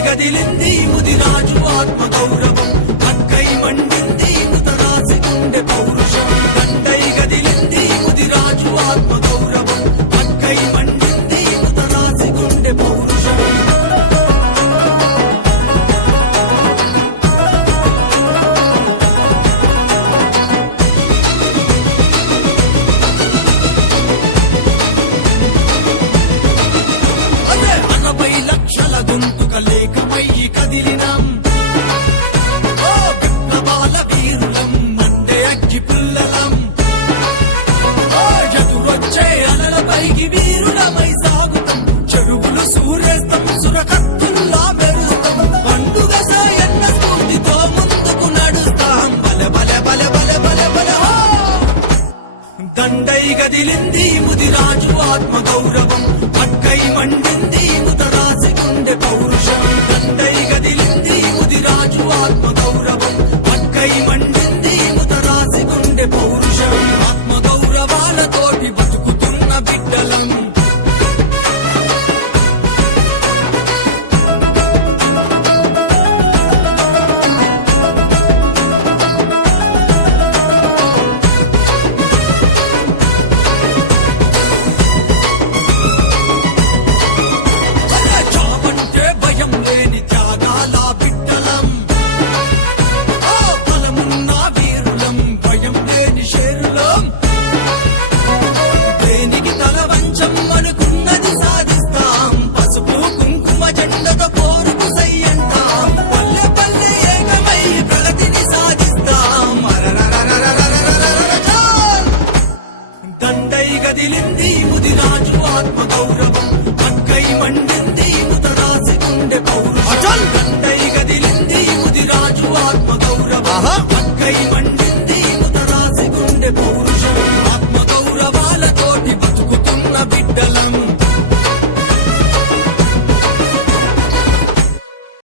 గదిలింది ముదిరాజు ఆత్మ గౌరవం అక్కై మండింది ముతరాసి గుండె పౌరుషం దండై గదిలింది ముదిరాజు ఆత్మ గౌరవం అక్కై మండింది ముతరాసి గుండె పౌరుషం అదే 80 లక్షల గొంతుక లేకమయ్యి కదిలినాం విప్లవాల వీరులం మండే అగ్గి పుల్లలం ఎదురొచ్చే అలలపైకి వీరులమై సాగుతాం చెరువులు సూర్యేస్తం సురకత్తుల్లా మెరుస్తాం పండుగ సాయన్న స్ఫూర్తితో ముందుకు నడుస్తాం బలె బలె బలె బలె బలె బలె దండై గదిలింది ముదిరాజు ఆత్మ గౌరవం